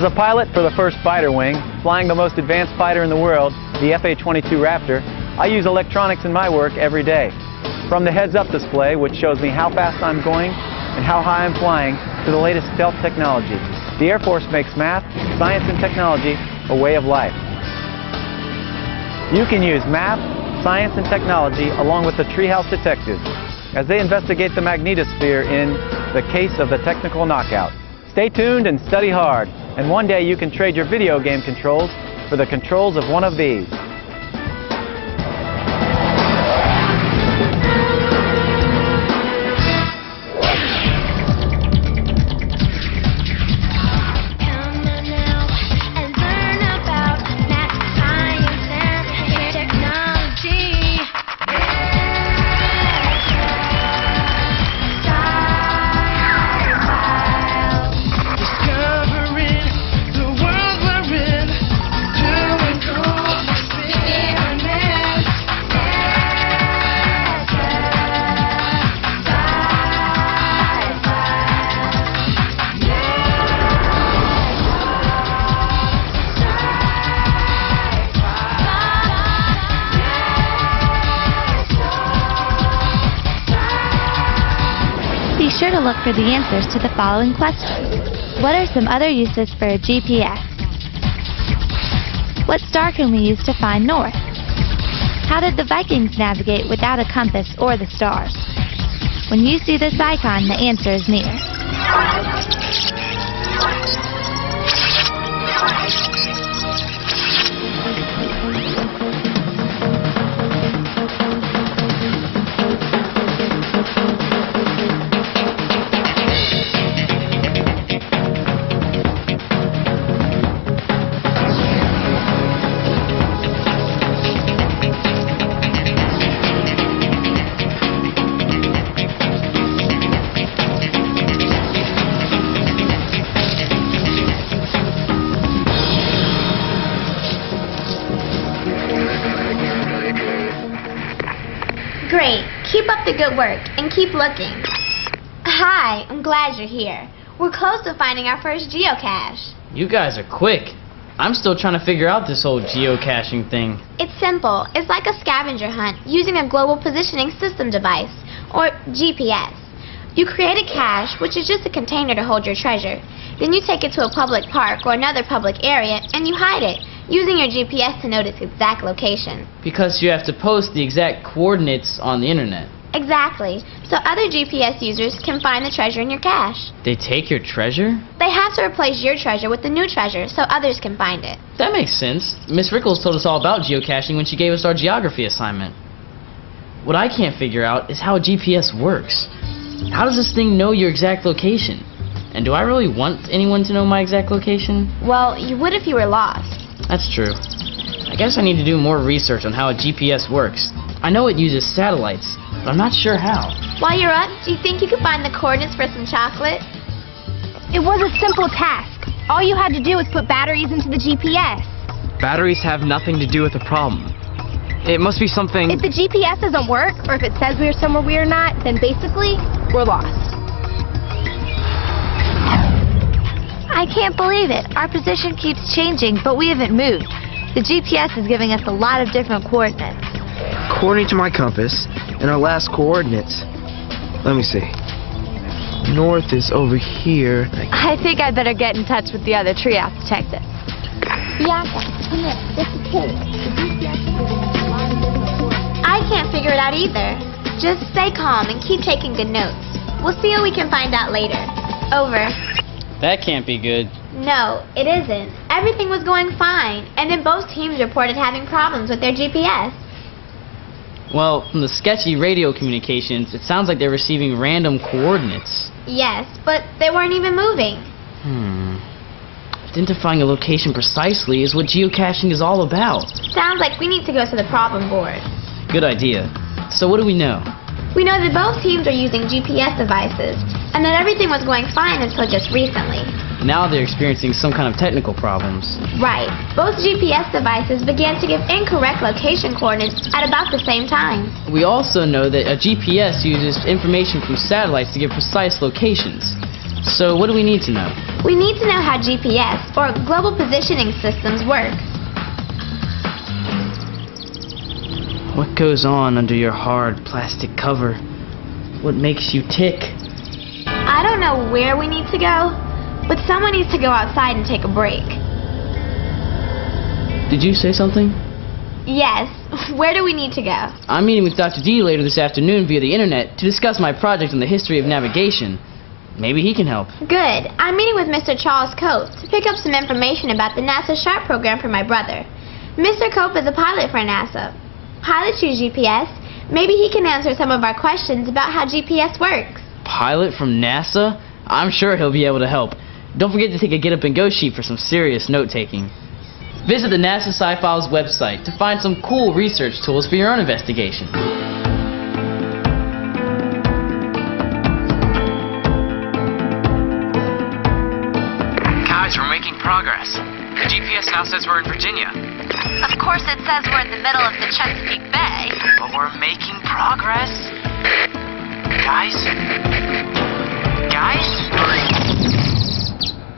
As a pilot for the first fighter wing, flying the most advanced fighter in the world, the FA-22 Raptor, I use electronics in my work every day. From the heads-up display, which shows me how fast I'm going and how high I'm flying, to the latest stealth technology, the Air Force makes math, science, and technology a way of life. You can use math, science, and technology along with the Treehouse Detectives as they investigate the magnetosphere in The Case of the Technical Knockout. Stay tuned and study hard, and one day you can trade your video game controls for the controls of one of these. Be sure to look for the answers to the following questions. What are some other uses for a GPS? What star can we use to find north? How did the Vikings navigate without a compass or the stars? When you see this icon, the answer is near. Great. Keep up the good work and keep looking. Hi, I'm glad you're here. We're close to finding our first geocache. You guys are quick. I'm still trying to figure out this whole geocaching thing. It's simple. It's like a scavenger hunt using a global positioning system device, or GPS. You create a cache, which is just a container to hold your treasure. Then you take it to a public park or another public area and you hide it, using your GPS to note its exact location. Because you have to post the exact coordinates on the internet. Exactly. So other GPS users can find the treasure in your cache. They take your treasure? They have to replace your treasure with the new treasure so others can find it. That makes sense. Miss Rickles told us all about geocaching when she gave us our geography assignment. What I can't figure out is how a GPS works. How does this thing know your exact location? And do I really want anyone to know my exact location? Well, you would if you were lost. That's true. I guess I need to do more research on how a GPS works. I know it uses satellites, but I'm not sure how. While you're up, do you think you could find the coordinates for some chocolate? It was a simple task. All you had to do was put batteries into the GPS. Batteries have nothing to do with the problem. It must be something... If the GPS doesn't work, or if it says we're somewhere we're not, then basically, we're lost. I can't believe it. Our position keeps changing, but we haven't moved. The GPS is giving us a lot of different coordinates. According to my compass, and our last coordinates, let me see. North is over here. I think I better get in touch with the other Treehouse Detectives. Bianca, come here. This is Kate. I can't figure it out either. Just stay calm and keep taking good notes. We'll see what we can find out later. Over. That can't be good. No, it isn't. Everything was going fine, and then both teams reported having problems with their GPS. Well, from the sketchy radio communications, it sounds like they're receiving random coordinates. Yes, but they weren't even moving. Identifying a location precisely is what geocaching is all about. Sounds like we need to go to the problem board. Good idea. So what do we know? We know that both teams are using GPS devices, and that everything was going fine until just recently. Now they're experiencing some kind of technical problems. Right. Both GPS devices began to give incorrect location coordinates at about the same time. We also know that a GPS uses information from satellites to give precise locations. So what do we need to know? We need to know how GPS, or Global Positioning Systems, work. What goes on under your hard plastic cover? What makes you tick? I don't know where we need to go, but someone needs to go outside and take a break. Did you say something? Yes. Where do we need to go? I'm meeting with Dr. D later this afternoon via the internet to discuss my project on the history of navigation. Maybe he can help. Good. I'm meeting with Mr. Charles Cope to pick up some information about the NASA SHARP program for my brother. Mr. Cope is a pilot for NASA. Pilots use GPS. Maybe he can answer some of our questions about how GPS works. Pilot from NASA? I'm sure he'll be able to help. Don't forget to take a Get Up and Go sheet for some serious note-taking. Visit the NASA Sci-Files website to find some cool research tools for your own investigation. Guys, we're making progress. The GPS now says we're in Virginia. Of course it says we're in the middle of the Chesapeake Bay. But we're making progress. Guys? Guys?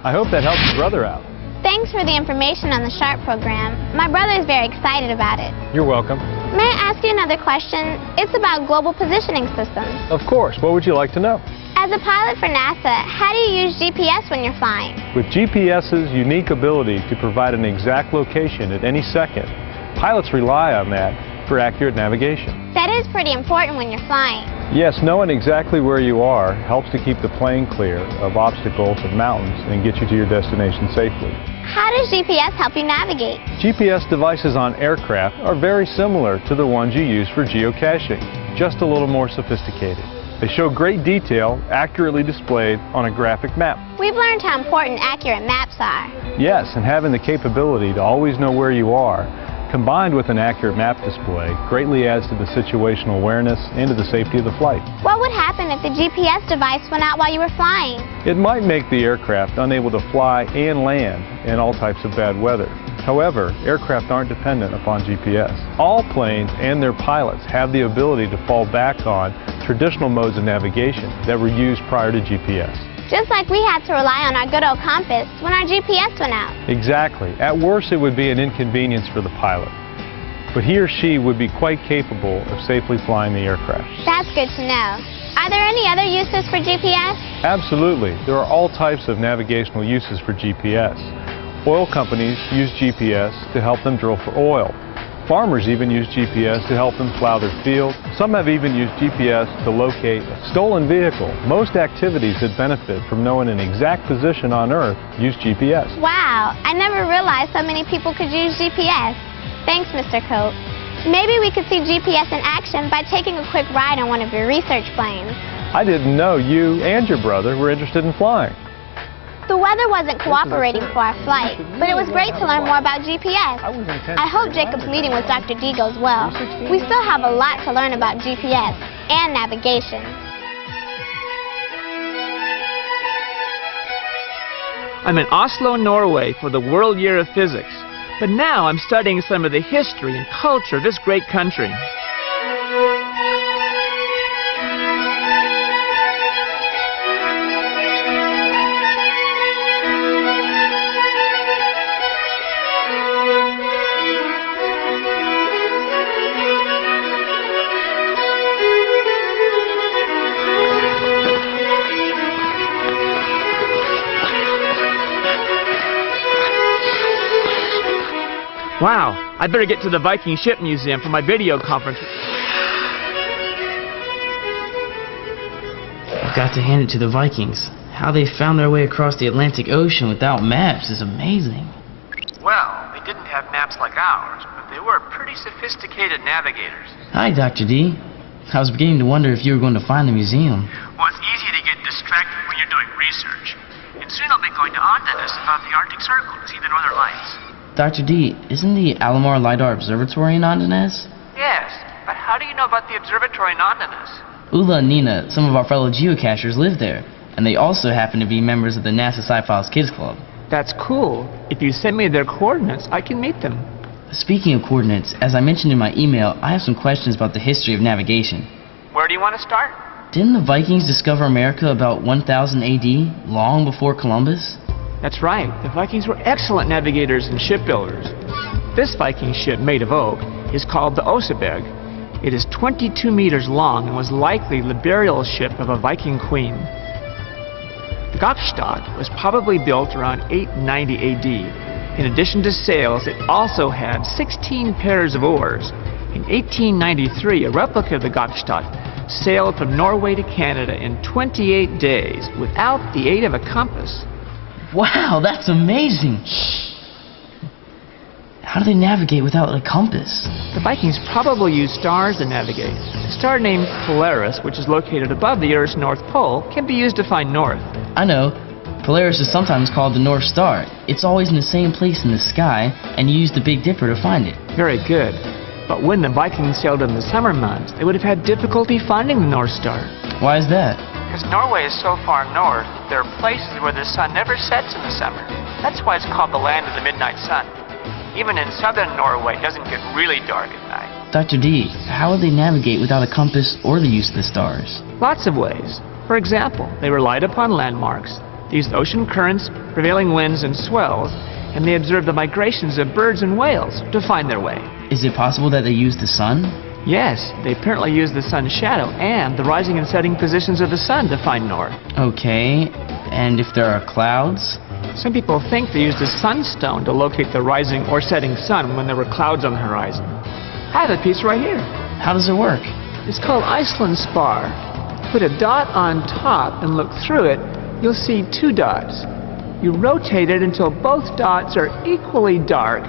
I hope that helps your brother out. Thanks for the information on the SHARP program. My brother is very excited about it. You're welcome. May I ask you another question? It's about global positioning systems. Of course. What would you like to know? As a pilot for NASA, how do you use GPS when you're flying? With GPS's unique ability to provide an exact location at any second, pilots rely on that for accurate navigation. That is pretty important when you're flying. Yes, knowing exactly where you are helps to keep the plane clear of obstacles and mountains and get you to your destination safely. How does GPS help you navigate? GPS devices on aircraft are very similar to the ones you use for geocaching, just a little more sophisticated. They show great detail, accurately displayed on a graphic map. We've learned how important accurate maps are. Yes, and having the capability to always know where you are, combined with an accurate map display, greatly adds to the situational awareness and to the safety of the flight. What would happen if the GPS device went out while you were flying? It might make the aircraft unable to fly and land in all types of bad weather. However, aircraft aren't dependent upon GPS. All planes and their pilots have the ability to fall back on traditional modes of navigation that were used prior to GPS. Just like we had to rely on our good old compass when our GPS went out. Exactly. At worst, it would be an inconvenience for the pilot. But he or she would be quite capable of safely flying the aircraft. That's good to know. Are there any other uses for GPS? Absolutely. There are all types of navigational uses for GPS. Oil companies use GPS to help them drill for oil. Farmers even use GPS to help them plow their field. Some have even used GPS to locate a stolen vehicle. Most activities that benefit from knowing an exact position on Earth use GPS. Wow, I never realized so many people could use GPS. Thanks, Mr. Cope. Maybe we could see GPS in action by taking a quick ride on one of your research planes. I didn't know you and your brother were interested in flying. The weather wasn't cooperating for our flight, but it was great to learn more about GPS. I hope Jacob's meeting with Dr. D goes well. We still have a lot to learn about GPS and navigation. I'm in Oslo, Norway for the World Year of Physics, but now I'm studying some of the history and culture of this great country. Wow, I better get to the Viking Ship Museum for my video conference. I've got to hand it to the Vikings. How they found their way across the Atlantic Ocean without maps is amazing. Well, they didn't have maps like ours, but they were pretty sophisticated navigators. Hi, Dr. D. I was beginning to wonder if you were going to find the museum. Well, it's easy to get distracted when you're doing research. And soon I'll be going to Andenes about the Arctic Circle to see the Northern Lights. Dr. D, isn't the Alomar LiDAR Observatory in Andenes? Yes, but how do you know about the observatory in Andenes? Ula and Nina, some of our fellow geocachers, live there, and they also happen to be members of the NASA Sci-Files Kids Club. That's cool. If you send me their coordinates, I can meet them. Speaking of coordinates, as I mentioned in my email, I have some questions about the history of navigation. Where do you want to start? Didn't the Vikings discover America about 1000 AD, long before Columbus? That's right, the Vikings were excellent navigators and shipbuilders. This Viking ship made of oak is called the Oseberg. It is 22 meters long and was likely the burial ship of a Viking queen. The Gokstad was probably built around 890 AD. In addition to sails, it also had 16 pairs of oars. In 1893, a replica of the Gokstad sailed from Norway to Canada in 28 days without the aid of a compass. Wow, that's amazing. How do they navigate without a compass? The Vikings probably used stars to navigate. A star named Polaris, which is located above the Earth's North Pole, can be used to find north. I know. Polaris is sometimes called the North Star. It's always in the same place in the sky, and you use the Big Dipper to find it. Very good. But when the Vikings sailed in the summer months, they would have had difficulty finding the North Star. Why is that? Because Norway is so far north, there are places where the sun never sets in the summer. That's why it's called the land of the midnight sun. Even in southern Norway, it doesn't get really dark at night. Dr. D, how would they navigate without a compass or the use of the stars? Lots of ways. For example, they relied upon landmarks. They used ocean currents, prevailing winds, and swells, and they observed the migrations of birds and whales to find their way. Is it possible that they use the sun? Yes, they apparently use the sun's shadow and the rising and setting positions of the sun to find north. Okay, and if there are clouds? Some people think they used a sunstone to locate the rising or setting sun when there were clouds on the horizon. I have a piece right here. How does it work? It's called Iceland spar. Put a dot on top and look through it, you'll see two dots. You rotate it until both dots are equally dark,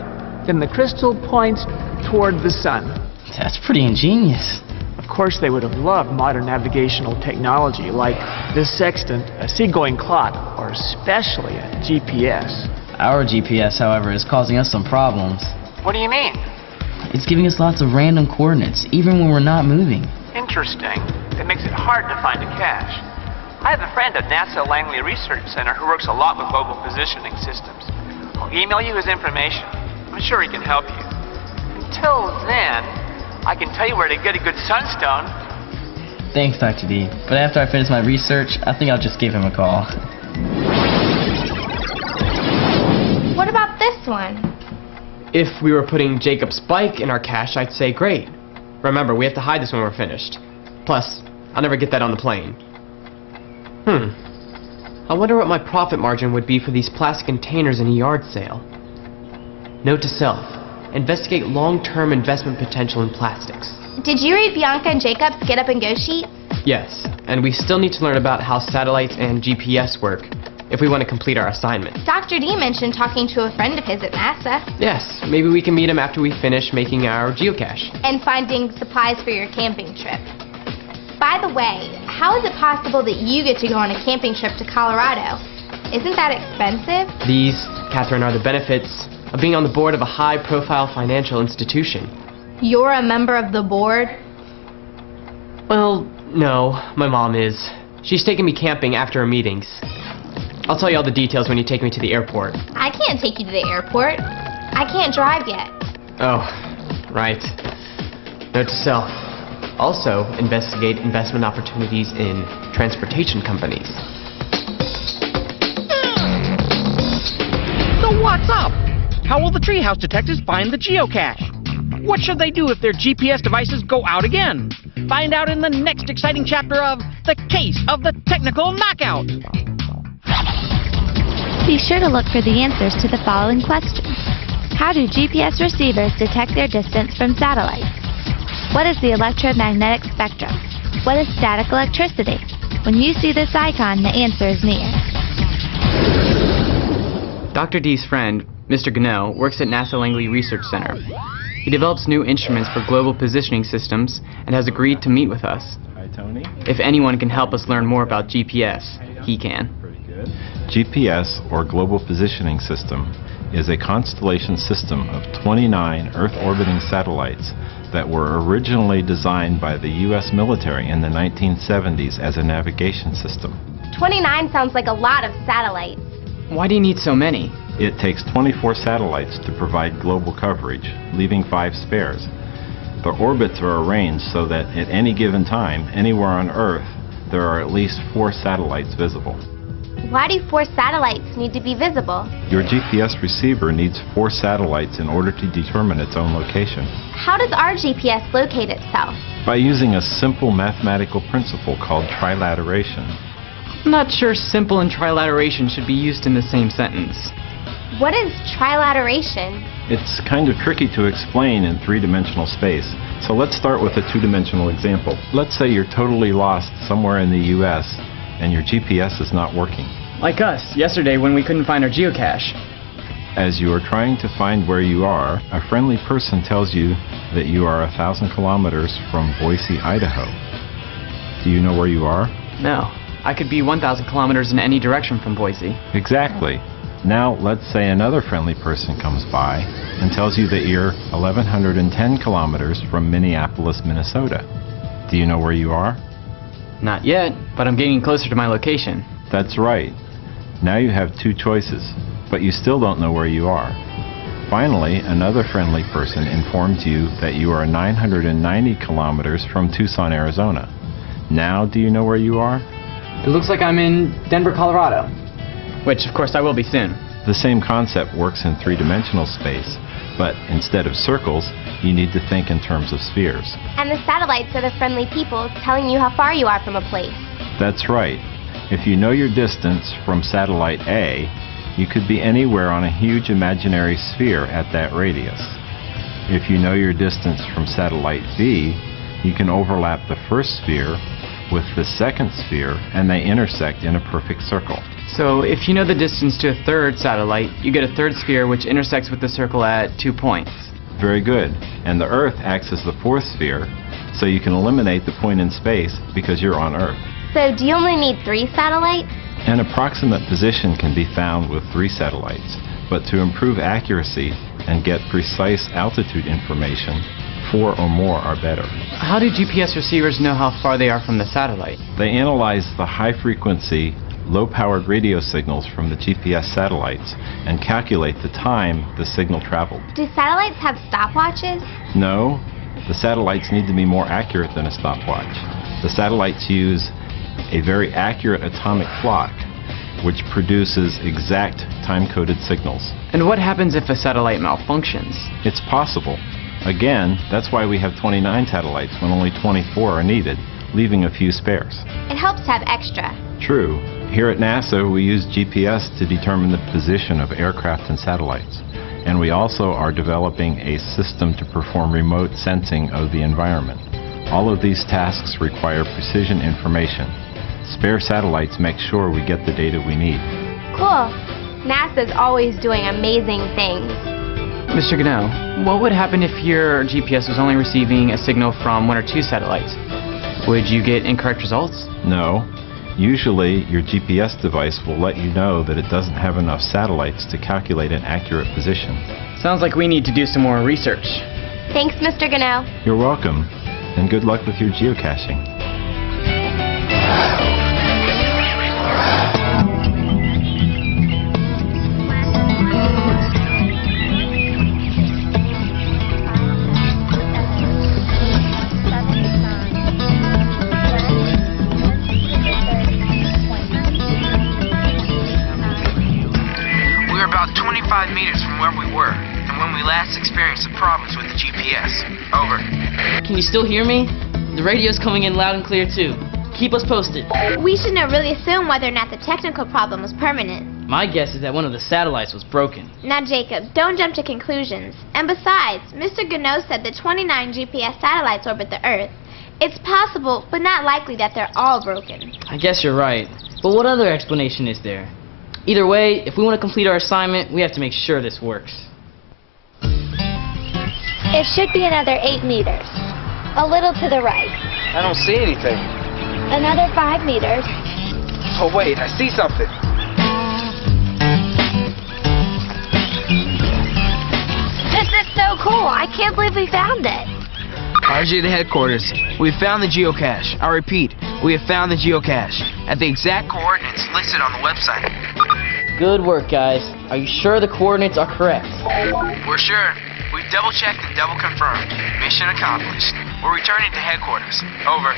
then the crystal points toward the sun. That's pretty ingenious. Of course, they would have loved modern navigational technology like this sextant, a seagoing clock, or especially a GPS. Our GPS, however, is causing us some problems. What do you mean? It's giving us lots of random coordinates, even when we're not moving. Interesting. It makes it hard to find a cache. I have a friend at NASA Langley Research Center who works a lot with global positioning systems. I'll email you his information. I'm sure he can help you. Until then, I can tell you where to get a good sunstone. Thanks, Dr. D. But after I finish my research, I think I'll just give him a call. What about this one? If we were putting Jacob's bike in our cache, I'd say great. Remember, we have to hide this when we're finished. Plus, I'll never get that on the plane. I wonder what my profit margin would be for these plastic containers in a yard sale. Note to self. Investigate long-term investment potential in plastics. Did you read Bianca and Jacob's Get Up and Go sheet? Yes, and we still need to learn about how satellites and GPS work if we want to complete our assignment. Dr. D mentioned talking to a friend of his at NASA. Yes, maybe we can meet him after we finish making our geocache. And finding supplies for your camping trip. By the way, how is it possible that you get to go on a camping trip to Colorado? Isn't that expensive? These, Catherine, are the benefits of being on the board of a high-profile financial institution. You're a member of the board? Well, no, my mom is. She's taking me camping after our meetings. I'll tell you all the details when you take me to the airport. I can't take you to the airport. I can't drive yet. Oh, right. Note to self. Also, investigate investment opportunities in transportation companies. So what's up? How will the treehouse detectives find the geocache? What should they do if their GPS devices go out again? Find out in the next exciting chapter of The Case of the Technical Knockout. Be sure to look for the answers to the following questions. How do GPS receivers detect their distance from satellites? What is the electromagnetic spectrum? What is static electricity? When you see this icon, the answer is near. Dr. D's friend, Mr. Gannell, works at NASA Langley Research Center. He develops new instruments for global positioning systems and has agreed to meet with us. Hi, Tony. If anyone can help us learn more about GPS, he can. Pretty good. GPS, or Global Positioning System, is a constellation system of 29 Earth-orbiting satellites that were originally designed by the U.S. military in the 1970s as a navigation system. 29 sounds like a lot of satellites. Why do you need so many? It takes 24 satellites to provide global coverage, leaving 5 spares. The orbits are arranged so that at any given time, anywhere on Earth, there are at least 4 satellites visible. Why do 4 satellites need to be visible? Your GPS receiver needs 4 satellites in order to determine its own location. How does our GPS locate itself? By using a simple mathematical principle called trilateration. I'm not sure simple and trilateration should be used in the same sentence. What is trilateration? It's kind of tricky to explain in 3-dimensional space, so let's start with a 2-dimensional example. Let's say you're totally lost somewhere in the US and your GPS is not working. Like us, yesterday when we couldn't find our geocache. As you are trying to find where you are, a friendly person tells you that you are 1,000 kilometers from Boise, Idaho. Do you know where you are? No. I could be 1,000 kilometers in any direction from Boise. Exactly. Now, let's say another friendly person comes by and tells you that you're 1,110 kilometers from Minneapolis, Minnesota. Do you know where you are? Not yet, but I'm getting closer to my location. That's right. Now you have 2 choices, but you still don't know where you are. Finally, another friendly person informs you that you are 990 kilometers from Tucson, Arizona. Now, do you know where you are? It looks like I'm in Denver, Colorado. Which, of course, I will be soon. The same concept works in 3-dimensional space, but instead of circles, you need to think in terms of spheres. And the satellites are the friendly people telling you how far you are from a place. That's right. If you know your distance from satellite A, you could be anywhere on a huge imaginary sphere at that radius. If you know your distance from satellite B, you can overlap the first sphere with the second sphere, and they intersect in a perfect circle. So if you know the distance to a 3rd satellite, you get a 3rd sphere which intersects with the circle at 2 points. Very good. And the Earth acts as the 4th sphere, so you can eliminate the point in space because you're on Earth. So do you only need 3 satellites? An approximate position can be found with 3 satellites, but to improve accuracy and get precise altitude information, 4 or more are better. How do GPS receivers know how far they are from the satellite? They analyze the high-frequency, low-powered radio signals from the GPS satellites and calculate the time the signal traveled. Do satellites have stopwatches? No, the satellites need to be more accurate than a stopwatch. The satellites use a very accurate atomic clock, which produces exact time-coded signals. And what happens if a satellite malfunctions? It's possible. Again, that's why we have 29 satellites when only 24 are needed, leaving a few spares. It helps to have extra. True. Here at NASA, we use GPS to determine the position of aircraft and satellites. And we also are developing a system to perform remote sensing of the environment. All of these tasks require precision information. Spare satellites make sure we get the data we need. Cool. NASA's always doing amazing things. Mr. Gano, what would happen if your GPS was only receiving a signal from 1 or 2 satellites? Would you get incorrect results? No. Usually, your GPS device will let you know that it doesn't have enough satellites to calculate an accurate position. Sounds like we need to do some more research. Thanks, Mr. Gano. You're welcome, and good luck with your geocaching. Meters from where we were, and when we last experienced the problems with the GPS. Over. Can you still hear me? The radio's coming in loud and clear too. Keep us posted. We should know really soon whether or not the technical problem was permanent. My guess is that one of the satellites was broken. Now, Jacob, don't jump to conclusions. And besides, Mr. Gano said that 29 GPS satellites orbit the Earth. It's possible, but not likely that they're all broken. I guess you're right. But what other explanation is there? Either way, if we want to complete our assignment, we have to make sure this works. It should be another 8 meters. A little to the right. I don't see anything. Another 5 meters. Oh, wait, I see something. This is so cool. I can't believe we found it. RJ to headquarters. We found the geocache. I repeat, we have found the geocache at the exact coordinates listed on the website. Good work, guys. Are you sure the coordinates are correct? We're sure. We've double-checked and double-confirmed. Mission accomplished. We're returning to headquarters. Over.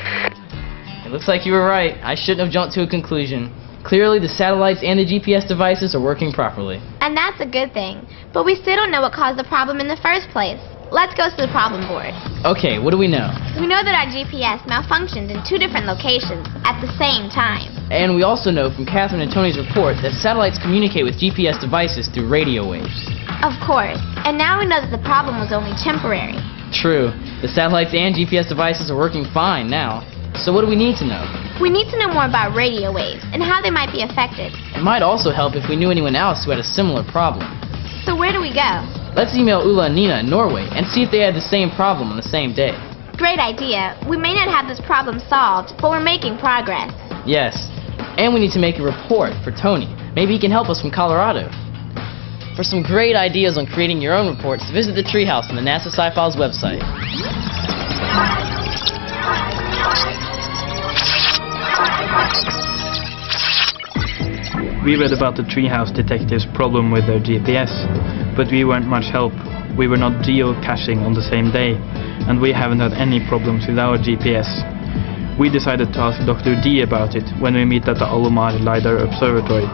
It looks like you were right. I shouldn't have jumped to a conclusion. Clearly, the satellites and the GPS devices are working properly. And that's a good thing. But we still don't know what caused the problem in the first place. Let's go to the problem board. Okay, what do we know? We know that our GPS malfunctioned in 2 different locations at the same time. And we also know from Catherine and Tony's report that satellites communicate with GPS devices through radio waves. Of course. And now we know that the problem was only temporary. True. The satellites and GPS devices are working fine now. So what do we need to know? We need to know more about radio waves and how they might be affected. It might also help if we knew anyone else who had a similar problem. So where do we go? Let's email Ulla and Nina in Norway and see if they had the same problem on the same day. Great idea. We may not have this problem solved, but we're making progress. Yes. And we need to make a report for Tony. Maybe he can help us from Colorado. For some great ideas on creating your own reports, visit the Treehouse on the NASA Sci-Files website. We read about the Treehouse detectives' problem with their GPS, but we weren't much help. We were not geocaching on the same day, and we haven't had any problems with our GPS. We decided to ask Dr. D about it when we meet at the Alomar LiDAR Observatory.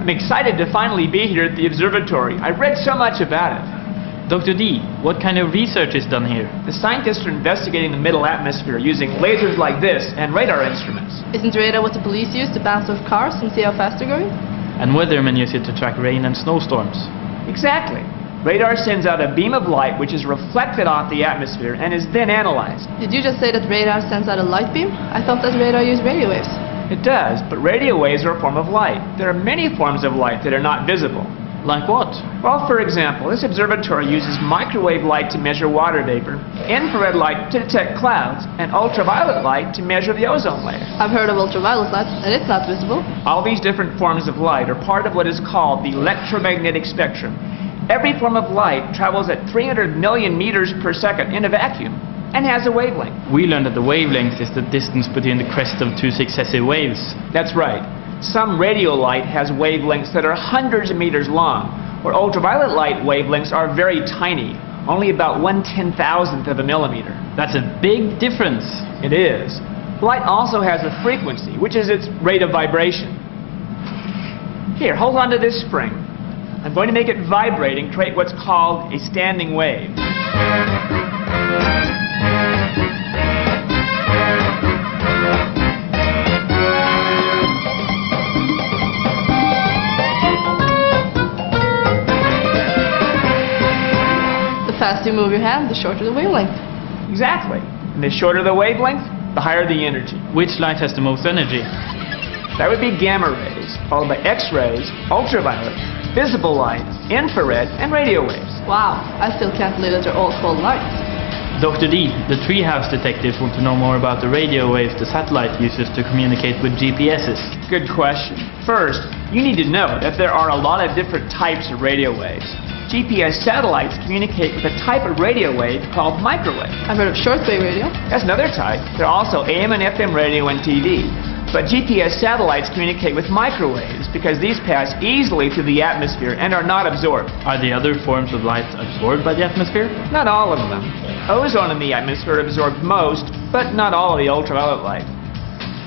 I'm excited to finally be here at the observatory. I've read so much about it. Dr. D, what kind of research is done here? The scientists are investigating the middle atmosphere using lasers like this and radar instruments. Isn't radar what the police use to bounce off cars and see how fast they're going? And weathermen use it to track rain and snowstorms. Exactly. Radar sends out a beam of light which is reflected off the atmosphere and is then analyzed. Did you just say that radar sends out a light beam? I thought that radar used radio waves. It does, but radio waves are a form of light. There are many forms of light that are not visible. Like what? Well, for example, this observatory uses microwave light to measure water vapor, infrared light to detect clouds, and ultraviolet light to measure the ozone layer. I've heard of ultraviolet light, and it's not visible. All these different forms of light are part of what is called the electromagnetic spectrum. Every form of light travels at 300 million meters per second in a vacuum and has a wavelength. We learned that the wavelength is the distance between the crest of 2 successive waves. That's right. Some radio light has wavelengths that are hundreds of meters long, where ultraviolet light wavelengths are very tiny, only about 1/10,000th of a millimeter. That's a big difference. It is. Light also has a frequency, which is its rate of vibration. Here, hold on to this spring. I'm going to make it vibrate and create what's called a standing wave. The faster you move your hand, the shorter the wavelength. Exactly. And the shorter the wavelength, the higher the energy. Which light has the most energy? That would be gamma rays, followed by X-rays, ultraviolet, visible light, infrared, and radio waves. Wow, I still can't believe that they're all called lights. Dr. D, the Treehouse detectives want to know more about the radio waves the satellite uses to communicate with GPSs. Good question. First, you need to know that there are a lot of different types of radio waves. GPS satellites communicate with a type of radio wave called microwave. I've heard of shortwave radio. That's another type. There are also AM and FM radio and TV. But GPS satellites communicate with microwaves because these pass easily through the atmosphere and are not absorbed. Are the other forms of light absorbed by the atmosphere? Not all of them. Ozone in the atmosphere absorbs most, but not all of the ultraviolet light.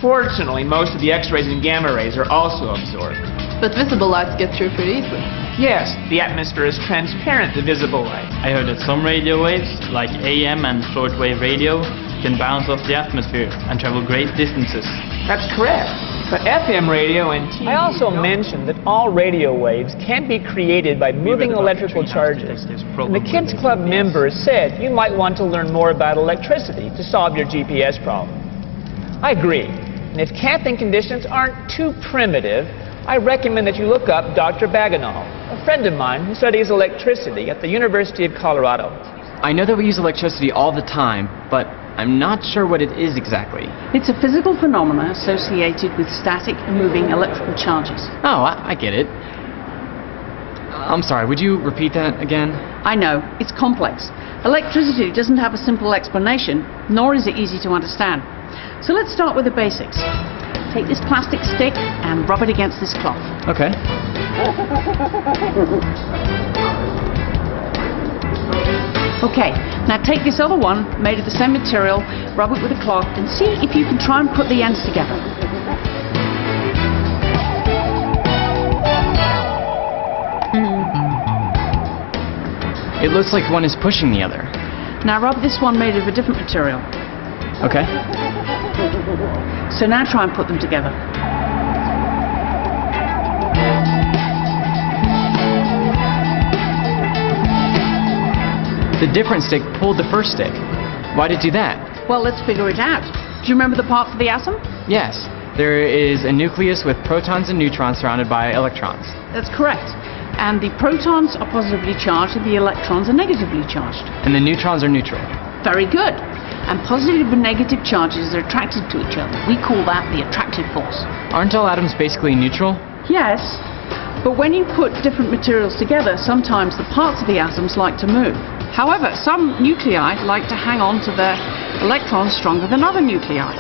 Fortunately, most of the X-rays and gamma rays are also absorbed. But visible lights get through pretty easily. Yes, the atmosphere is transparent to visible light. I heard that some radio waves, like AM and shortwave radio, can bounce off the atmosphere and travel great distances. That's correct. But FM radio and TV... I also mentioned that all radio waves can be created by moving electrical charges. And the Kids Club members said you might want to learn more about electricity to solve your GPS problem. I agree. And if camping conditions aren't too primitive, I recommend that you look up Dr. Baganal, a friend of mine who studies electricity at the University of Colorado. I know that we use electricity all the time, but I'm not sure what it is exactly. It's a physical phenomenon associated with static and moving electrical charges. Oh, I get it. I'm sorry, would you repeat that again? I know, it's complex. Electricity doesn't have a simple explanation, nor is it easy to understand. So let's start with the basics. Take this plastic stick and rub it against this cloth. Okay. Okay, now take this other one, made of the same material, rub it with a cloth, and see if you can try and put the ends together. It looks like one is pushing the other. Now rub this one made of a different material. Okay. So now try and put them together. The different stick pulled the first stick. Why'd it do that? Well, let's figure it out. Do you remember the parts of the atom? Yes. There is a nucleus with protons and neutrons surrounded by electrons. That's correct. And the protons are positively charged and the electrons are negatively charged. And the neutrons are neutral. Very good. And positive and negative charges are attracted to each other. We call that the attractive force. Aren't all atoms basically neutral? Yes. But when you put different materials together, sometimes the parts of the atoms like to move. However, some nuclei like to hang on to their electrons stronger than other nuclei.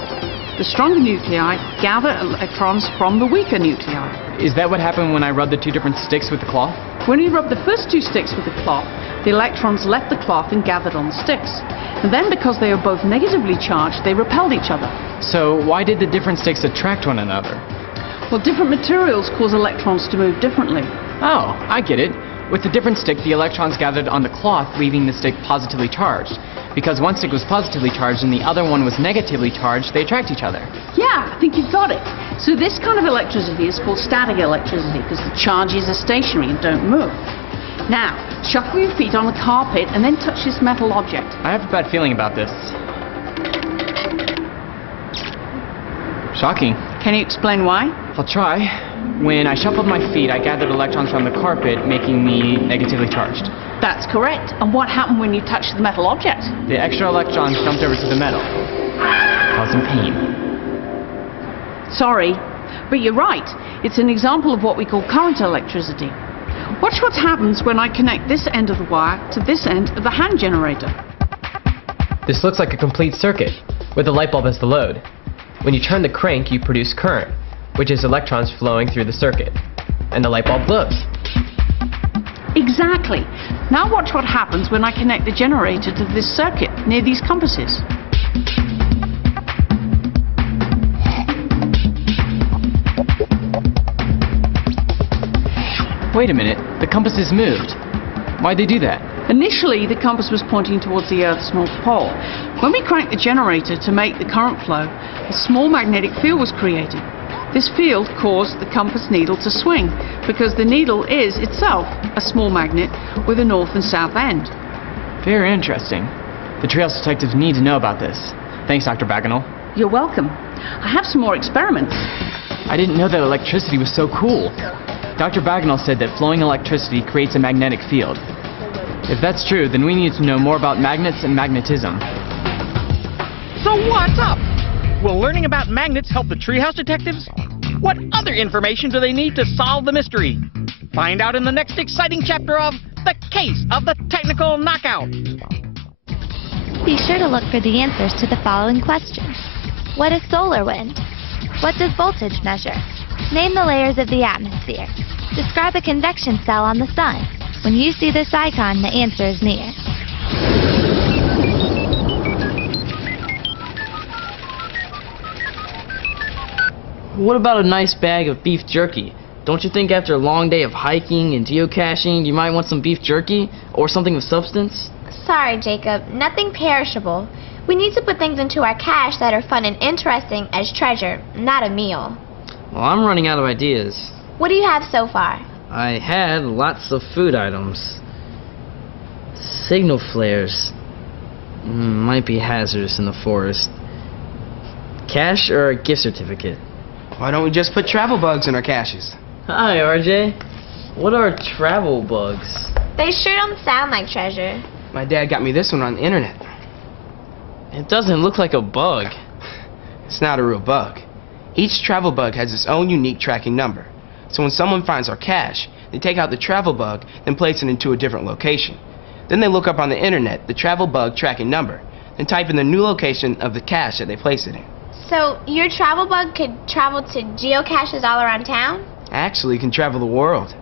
The stronger nuclei gather electrons from the weaker nuclei. Is that what happened when I rubbed the two different sticks with the cloth? When you rubbed the first two sticks with the cloth, the electrons left the cloth and gathered on the sticks. And then because they are both negatively charged, they repelled each other. So why did the different sticks attract one another? Well, different materials cause electrons to move differently. Oh, I get it. With the different stick, the electrons gathered on the cloth, leaving the stick positively charged. Because one stick was positively charged and the other one was negatively charged, they attract each other. Yeah, I think you've got it. So this kind of electricity is called static electricity because the charges are stationary and don't move. Now, shuffle your feet on the carpet and then touch this metal object. I have a bad feeling about this. Shocking. Can you explain why? I'll try. When I shuffled my feet, I gathered electrons from the carpet, making me negatively charged. That's correct. And what happened when you touched the metal object? The extra electrons jumped over to the metal, causing pain. Sorry, but you're right. It's an example of what we call current electricity. Watch what happens when I connect this end of the wire to this end of the hand generator. This looks like a complete circuit, with the light bulb as the load. When you turn the crank, you produce current, which is electrons flowing through the circuit, and the light bulb glows. Exactly. Now watch what happens when I connect the generator to this circuit near these compasses. Wait a minute, the compass is moved. Why'd they do that? Initially, the compass was pointing towards the Earth's North Pole. When we cranked the generator to make the current flow, a small magnetic field was created. This field caused the compass needle to swing because the needle is itself a small magnet with a north and south end. Very interesting. The Treehouse detectives need to know about this. Thanks, Dr. Bagenal. You're welcome. I have some more experiments. I didn't know that electricity was so cool. Dr. Bagenal said that flowing electricity creates a magnetic field. If that's true, then we need to know more about magnets and magnetism. So what's up? Will learning about magnets help the Treehouse detectives? What other information do they need to solve the mystery? Find out in the next exciting chapter of The Case of the Technical Knockout. Be sure to look for the answers to the following questions. What is solar wind? What does voltage measure? Name the layers of the atmosphere. Describe a convection cell on the sun. When you see this icon, the answer is near. What about a nice bag of beef jerky? Don't you think after a long day of hiking and geocaching, you might want some beef jerky or something of substance? Sorry, Jacob. Nothing perishable. We need to put things into our cache that are fun and interesting as treasure, not a meal. Well, I'm running out of ideas. What do you have so far? I had lots of food items. Signal flares. Might be hazardous in the forest. Cash or a gift certificate? Why don't we just put travel bugs in our caches? Hi, RJ. What are travel bugs? They sure don't sound like treasure. My dad got me this one on the internet. It doesn't look like a bug. It's not a real bug. Each travel bug has its own unique tracking number. So when someone finds our cache, they take out the travel bug and place it into a different location. Then they look up on the internet the travel bug tracking number, then type in the new location of the cache that they place it in. So your travel bug could travel to geocaches all around town? Actually, it can travel the world.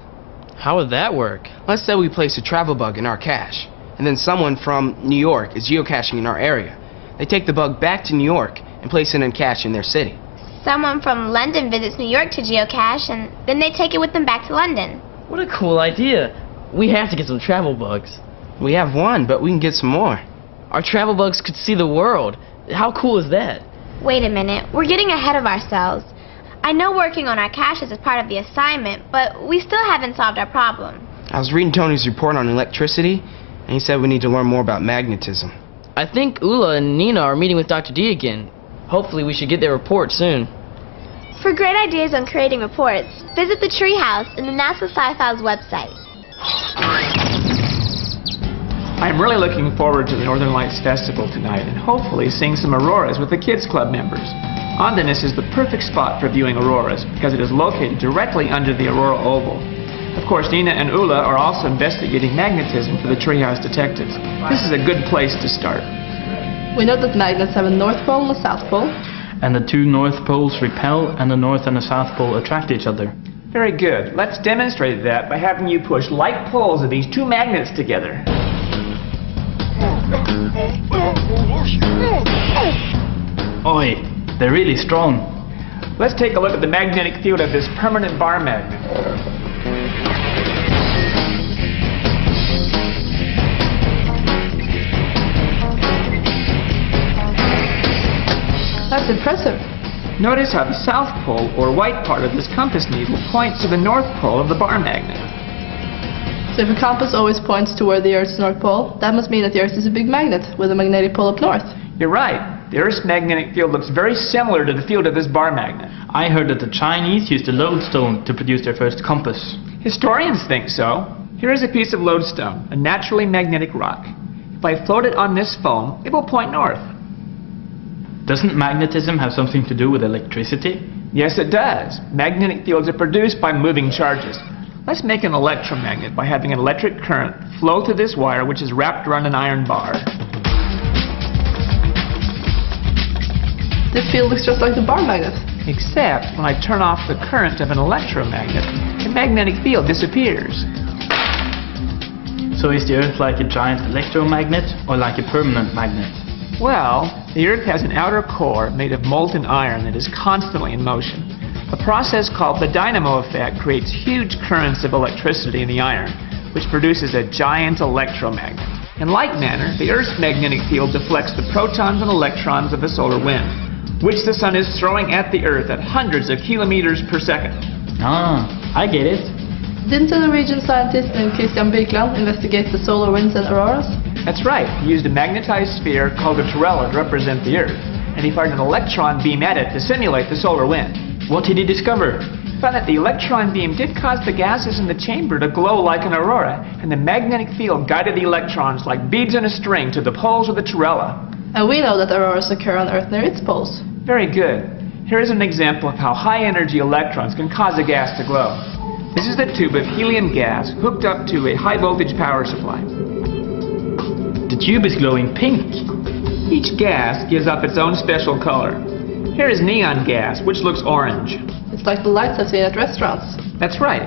How would that work? Let's say we place a travel bug in our cache, and then someone from New York is geocaching in our area. They take the bug back to New York and place it in a cache in their city. Someone from London visits New York to geocache, and then they take it with them back to London. What a cool idea. We have to get some travel bugs. We have one, but we can get some more. Our travel bugs could see the world. How cool is that? Wait a minute, we're getting ahead of ourselves. I know working on our caches is part of the assignment, but we still haven't solved our problem. I was reading Tony's report on electricity, and he said we need to learn more about magnetism. I think Ula and Nina are meeting with Dr. D again. Hopefully we should get their report soon. For great ideas on creating reports, visit the Treehouse in the NASA Sci-Files website. I'm really looking forward to the Northern Lights Festival tonight and hopefully seeing some auroras with the Kids Club members. Ondeness is the perfect spot for viewing auroras because it is located directly under the aurora oval. Of course, Nina and Ula are also investigating magnetism for the Treehouse detectives. This is a good place to start. We know that magnets have a north pole and a south pole. And the two north poles repel and the north and the south pole attract each other. Very good. Let's demonstrate that by having you push like poles of these two magnets together. Oi, they're really strong. Let's take a look at the magnetic field of this permanent bar magnet. That's impressive. Notice how the south pole, or white part of this compass needle, points to the north pole of the bar magnet. So if a compass always points toward the Earth's north pole, that must mean that the Earth is a big magnet with a magnetic pole up north. You're right. The Earth's magnetic field looks very similar to the field of this bar magnet. I heard that the Chinese used the lodestone to produce their first compass. Historians think so. Here is a piece of lodestone, a naturally magnetic rock. If I float it on this foam, it will point north. Doesn't magnetism have something to do with electricity? Yes, it does. Magnetic fields are produced by moving charges. Let's make an electromagnet by having an electric current flow through this wire, which is wrapped around an iron bar. This field looks just like the bar magnet. Except when I turn off the current of an electromagnet, the magnetic field disappears. So is the Earth like a giant electromagnet or like a permanent magnet? Well, the Earth has an outer core made of molten iron that is constantly in motion. A process called the dynamo effect creates huge currents of electricity in the iron, which produces a giant electromagnet. In like manner, the Earth's magnetic field deflects the protons and electrons of the solar wind, which the sun is throwing at the Earth at hundreds of kilometers per second. Ah, I get it. Didn't the Norwegian scientist named Christian Birkeland investigate the solar winds and auroras? That's right. He used a magnetized sphere called a terrella to represent the Earth, and he fired an electron beam at it to simulate the solar wind. What did he discover? He found that the electron beam did cause the gases in the chamber to glow like an aurora, and the magnetic field guided the electrons like beads in a string to the poles of the terrella. And we know that auroras occur on Earth near its poles. Very good. Here is an example of how high-energy electrons can cause a gas to glow. This is the tube of helium gas hooked up to a high-voltage power supply. The tube is glowing pink. Each gas gives up its own special color. Here is neon gas, which looks orange. It's like the lights I've seen at restaurants. That's right.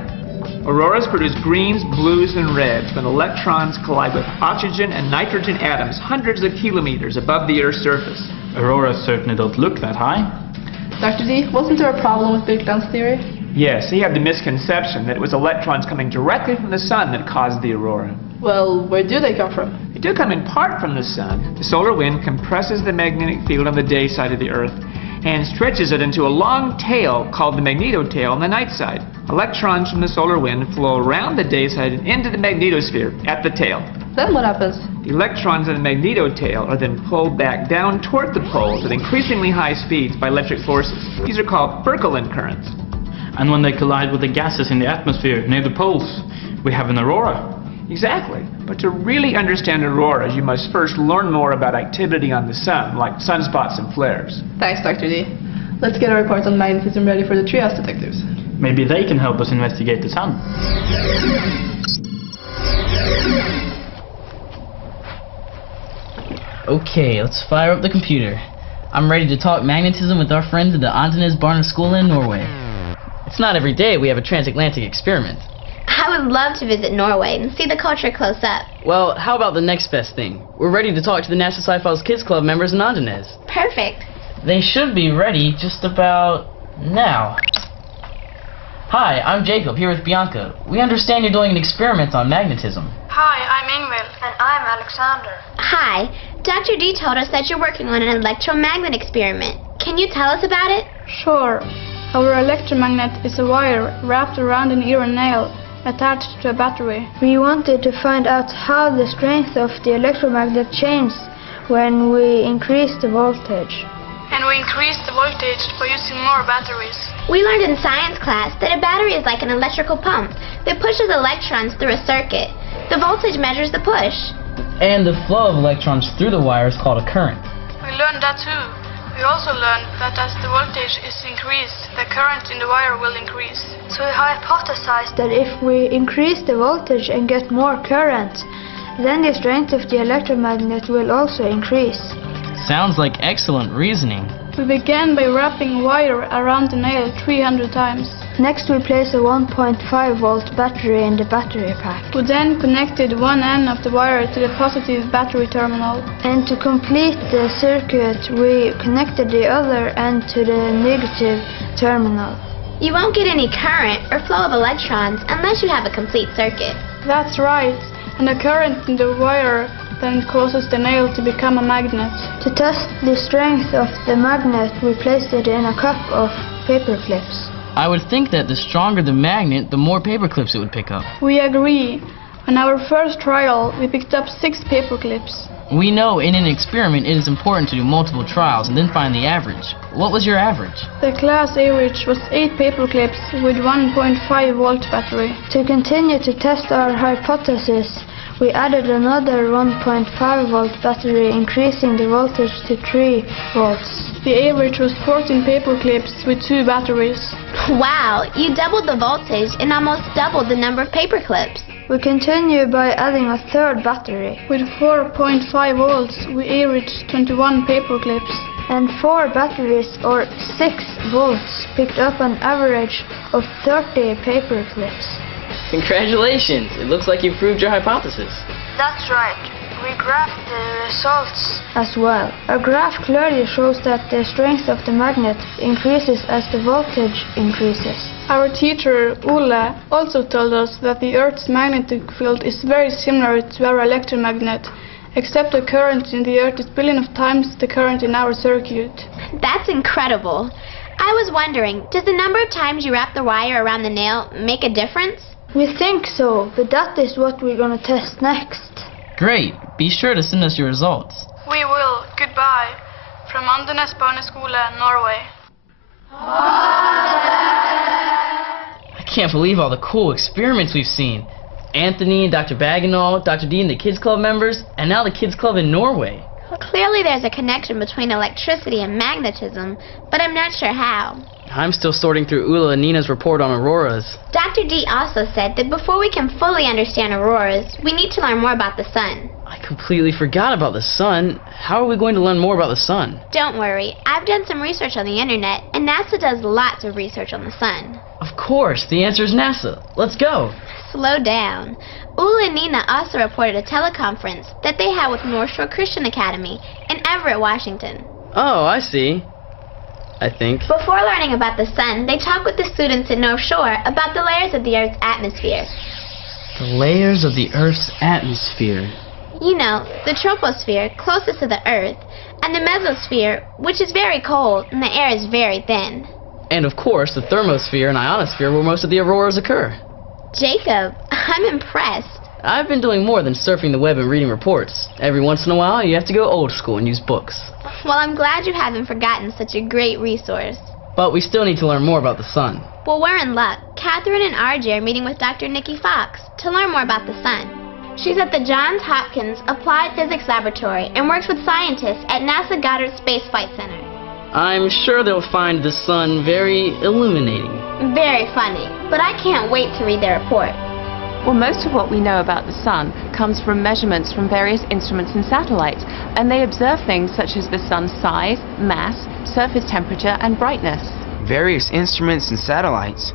Auroras produce greens, blues, and reds when electrons collide with oxygen and nitrogen atoms hundreds of kilometers above the Earth's surface. Auroras certainly don't look that high. Dr. D, wasn't there a problem with Birkeland's theory? Yes, he had the misconception that it was electrons coming directly from the sun that caused the aurora. Well, where do they come from? They do come in part from the sun. The solar wind compresses the magnetic field on the day side of the Earth and stretches it into a long tail called the magnetotail on the night side. Electrons from the solar wind flow around the day side and into the magnetosphere at the tail. Then what happens? The electrons in the magnetotail are then pulled back down toward the poles at increasingly high speeds by electric forces. These are called Birkeland currents. And when they collide with the gases in the atmosphere near the poles, we have an aurora. Exactly. But to really understand auroras, you must first learn more about activity on the sun, like sunspots and flares. Thanks, Dr. D. Let's get a report on magnetism ready for the Treehouse detectives. Maybe they can help us investigate the sun. Okay, let's fire up the computer. I'm ready to talk magnetism with our friends at the Andenes Barneskolen in Norway. It's not every day we have a transatlantic experiment. I would love to visit Norway and see the culture close up. Well, how about the next best thing? We're ready to talk to the NASA Sci-Files Kids Club members in Andenes. Perfect. They should be ready just about now. Hi, I'm Jacob, here with Bianca. We understand you're doing an experiment on magnetism. Hi, I'm Ingvild. And I'm Alexander. Hi. Dr. D told us that you're working on an electromagnet experiment. Can you tell us about it? Sure. Our electromagnet is a wire wrapped around an ear and nail attached to a battery. We wanted to find out how the strength of the electromagnet changes when we increase the voltage. And we increase the voltage by using more batteries. We learned in science class that a battery is like an electrical pump that pushes electrons through a circuit. The voltage measures the push. And the flow of electrons through the wire is called a current. We learned that too. We also learned that as the voltage is increased, the current in the wire will increase. So we hypothesized that if we increase the voltage and get more current, then the strength of the electromagnet will also increase. Sounds like excellent reasoning. We began by wrapping wire around the nail 300 times. Next we placed a 1.5 volt battery in the battery pack. We then connected one end of the wire to the positive battery terminal. And to complete the circuit, we connected the other end to the negative terminal. You won't get any current or flow of electrons unless you have a complete circuit. That's right. And the current in the wire then causes the nail to become a magnet. To test the strength of the magnet, we placed it in a cup of paper clips. I would think that the stronger the magnet, the more paper clips it would pick up. We agree. On our first trial, we picked up 6 paper clips. We know in an experiment it is important to do multiple trials and then find the average. What was your average? The class average was 8 paper clips with 1.5 volt battery. To continue to test our hypothesis, we added another 1.5 volt battery, increasing the voltage to 3 volts. The average was 14 paper clips with 2 batteries. Wow, you doubled the voltage and almost doubled the number of paper clips. We continue by adding a third battery. With 4.5 volts, we averaged 21 paper clips. And 4 batteries, or 6 volts, picked up an average of 30 paper clips. Congratulations! It looks like you proved your hypothesis. That's right. We graphed the results as well. A graph clearly shows that the strength of the magnet increases as the voltage increases. Our teacher, Ole, also told us that the Earth's magnetic field is very similar to our electromagnet, except the current in the Earth is billions of times the current in our circuit. That's incredible. I was wondering, does the number of times you wrap the wire around the nail make a difference? We think so, but that is what we're going to test next. Great. Be sure to send us your results. We will. Goodbye. From Andenes Barneskole, Norway. I can't believe all the cool experiments we've seen. Anthony and Dr. Bagenal, Dr. D and the Kids Club members, and now the Kids Club in Norway. Clearly there's a connection between electricity and magnetism, but I'm not sure how. I'm still sorting through Ula and Nina's report on auroras. Dr. D also said that before we can fully understand auroras, we need to learn more about the sun. I completely forgot about the sun. How are we going to learn more about the sun? Don't worry, I've done some research on the internet, and NASA does lots of research on the sun. Of course, the answer is NASA. Let's go. Slow down. Ula and Nina also reported a teleconference that they had with North Shore Christian Academy in Everett, Washington. Oh, I see. I think. Before learning about the sun, they talked with the students at North Shore about the layers of the Earth's atmosphere. The layers of the Earth's atmosphere. You know, the troposphere, closest to the Earth, and the mesosphere, which is very cold and the air is very thin. And of course, the thermosphere and ionosphere where most of the auroras occur. Jacob, I'm impressed. I've been doing more than surfing the web and reading reports. Every once in a while, you have to go old school and use books. Well, I'm glad you haven't forgotten such a great resource. But we still need to learn more about the sun. Well, we're in luck. Catherine and RJ are meeting with Dr. Nikki Fox to learn more about the sun. She's at the Johns Hopkins Applied Physics Laboratory and works with scientists at NASA Goddard Space Flight Center. I'm sure they'll find the sun very illuminating. Very funny, but I can't wait to read their report. Well, most of what we know about the sun comes from measurements from various instruments and satellites, and they observe things such as the sun's size, mass, surface temperature, and brightness. Various instruments and satellites?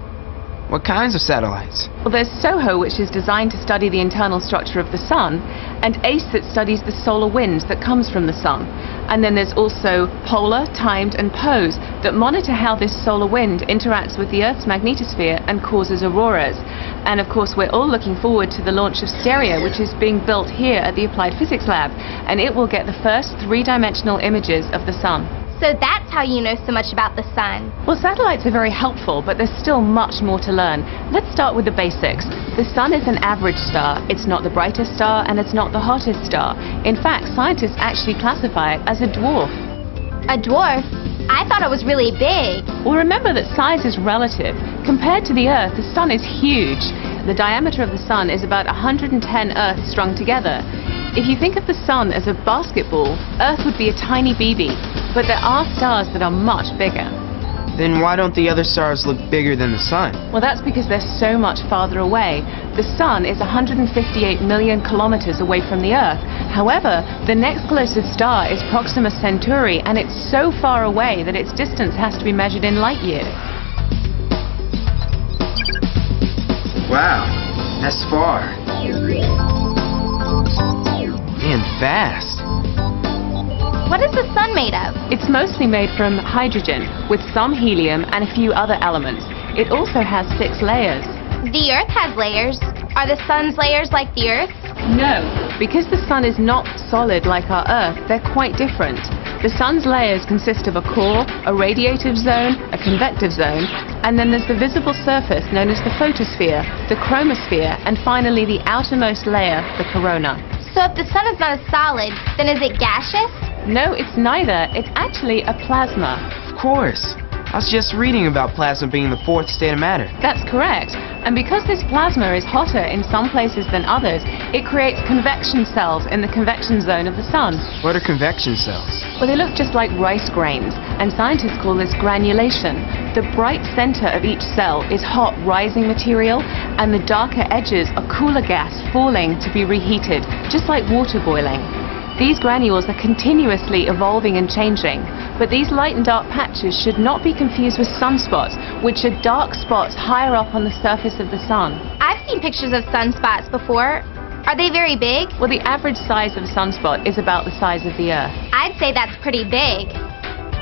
What kinds of satellites? Well, there's SOHO, which is designed to study the internal structure of the sun, and ACE that studies the solar wind that comes from the sun. And then there's also Polar, Timed, and POSE that monitor how this solar wind interacts with the Earth's magnetosphere and causes auroras. And of course, we're all looking forward to the launch of Stereo, which is being built here at the Applied Physics Lab, and it will get the first three-dimensional images of the sun. So that's how you know so much about the sun. Well, satellites are very helpful, but there's still much more to learn. Let's start with the basics. The sun is an average star. It's not the brightest star, and it's not the hottest star. In fact, scientists actually classify it as a dwarf. A dwarf? I thought it was really big. Well, remember that size is relative. Compared to the Earth, the sun is huge. The diameter of the sun is about 110 Earths strung together. If you think of the sun as a basketball, Earth would be a tiny BB, but there are stars that are much bigger. Then why don't the other stars look bigger than the sun? Well, that's because they're so much farther away. The sun is 158 million kilometers away from the Earth. However, the next closest star is Proxima Centauri, and it's so far away that its distance has to be measured in light years. Wow, that's far. And fast. What is the sun made of? It's mostly made from hydrogen, with some helium and a few other elements. It also has 6 layers. The Earth has layers. Are the sun's layers like the Earth? No, because the sun is not solid like our Earth, they're quite different. The sun's layers consist of a core, a radiative zone, a convective zone, and then there's the visible surface known as the photosphere, the chromosphere, and finally the outermost layer, the corona. So if the sun is not a solid, then is it gaseous? No, it's neither. It's actually a plasma. Of course. I was just reading about plasma being the 4th state of matter. That's correct. And because this plasma is hotter in some places than others, it creates convection cells in the convection zone of the sun. What are convection cells? Well, they look just like rice grains, and scientists call this granulation. The bright center of each cell is hot rising material, and the darker edges are cooler gas falling to be reheated, just like water boiling. These granules are continuously evolving and changing, but these light and dark patches should not be confused with sunspots, which are dark spots higher up on the surface of the sun. I've seen pictures of sunspots before. Are they very big? Well, the average size of a sunspot is about the size of the Earth. I'd say that's pretty big.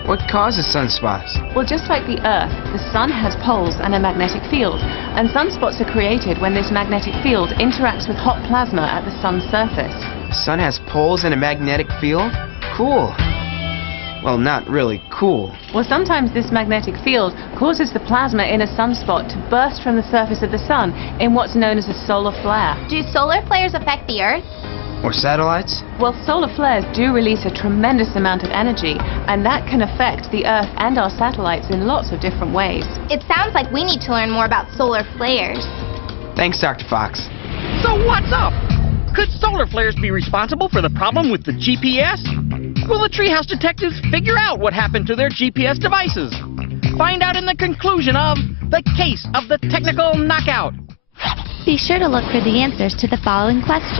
What causes sunspots? Well, just like the Earth, the sun has poles and a magnetic field, and sunspots are created when this magnetic field interacts with hot plasma at the sun's surface. The sun has poles and a magnetic field? Cool. Well, not really cool. Well, sometimes this magnetic field causes the plasma in a sunspot to burst from the surface of the sun in what's known as a solar flare. Do solar flares affect the Earth? Or satellites? Well, solar flares do release a tremendous amount of energy, and that can affect the Earth and our satellites in lots of different ways. It sounds like we need to learn more about solar flares. Thanks, Dr. Fox. So what's up? Could solar flares be responsible for the problem with the GPS? Will the Treehouse detectives figure out what happened to their GPS devices? Find out in the conclusion of The Case of the Technical Knockout. Be sure to look for the answers to the following questions.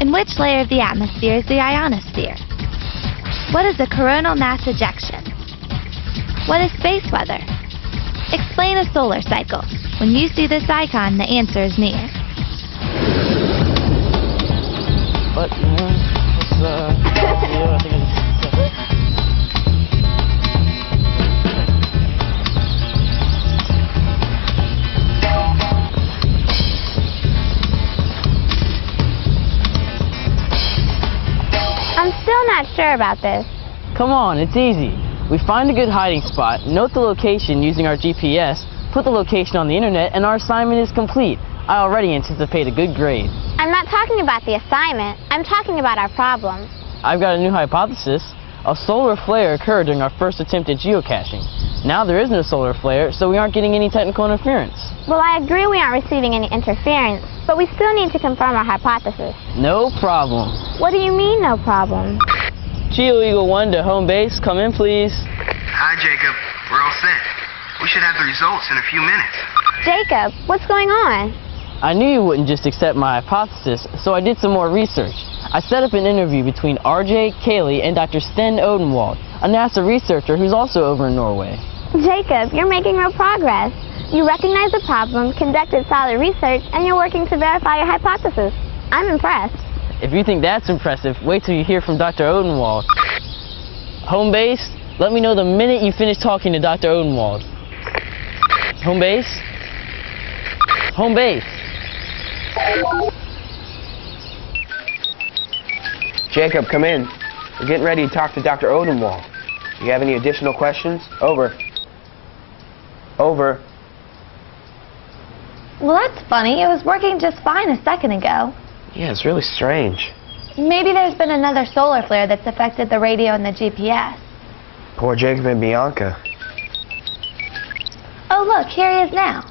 In which layer of the atmosphere is the ionosphere? What is a coronal mass ejection? What is space weather? Explain a solar cycle. When you see this icon, the answer is near. But, I think I'm still not sure about this. Come on, it's easy. We find a good hiding spot, note the location using our GPS, put the location on the internet, and our assignment is complete. I already anticipate a good grade. I'm not talking about the assignment. I'm talking about our problem. I've got a new hypothesis. A solar flare occurred during our first attempt at geocaching. Now there isn't a solar flare, so we aren't getting any technical interference. Well, I agree we aren't receiving any interference, but we still need to confirm our hypothesis. No problem. What do you mean, no problem? Geo Eagle 1 to home base. Come in, please. Hi, Jacob. We're all set. We should have the results in a few minutes. Jacob, what's going on? I knew you wouldn't just accept my hypothesis, so I did some more research. I set up an interview between RJ, Kaylee, and Dr. Sten Odenwald, a NASA researcher who's also over in Norway. Jacob, you're making real progress. You recognize the problem, conducted solid research, and you're working to verify your hypothesis. I'm impressed. If you think that's impressive, wait till you hear from Dr. Odenwald. Home base, let me know the minute you finish talking to Dr. Odenwald. Home base? Home base. Jacob, come in. We're getting ready to talk to Dr. Odenwald. Do you have any additional questions? Over. Over. Well, that's funny. It was working just fine a second ago. Yeah, it's really strange. Maybe there's been another solar flare that's affected the radio and the GPS. Poor Jacob and Bianca. Oh, look, here he is now.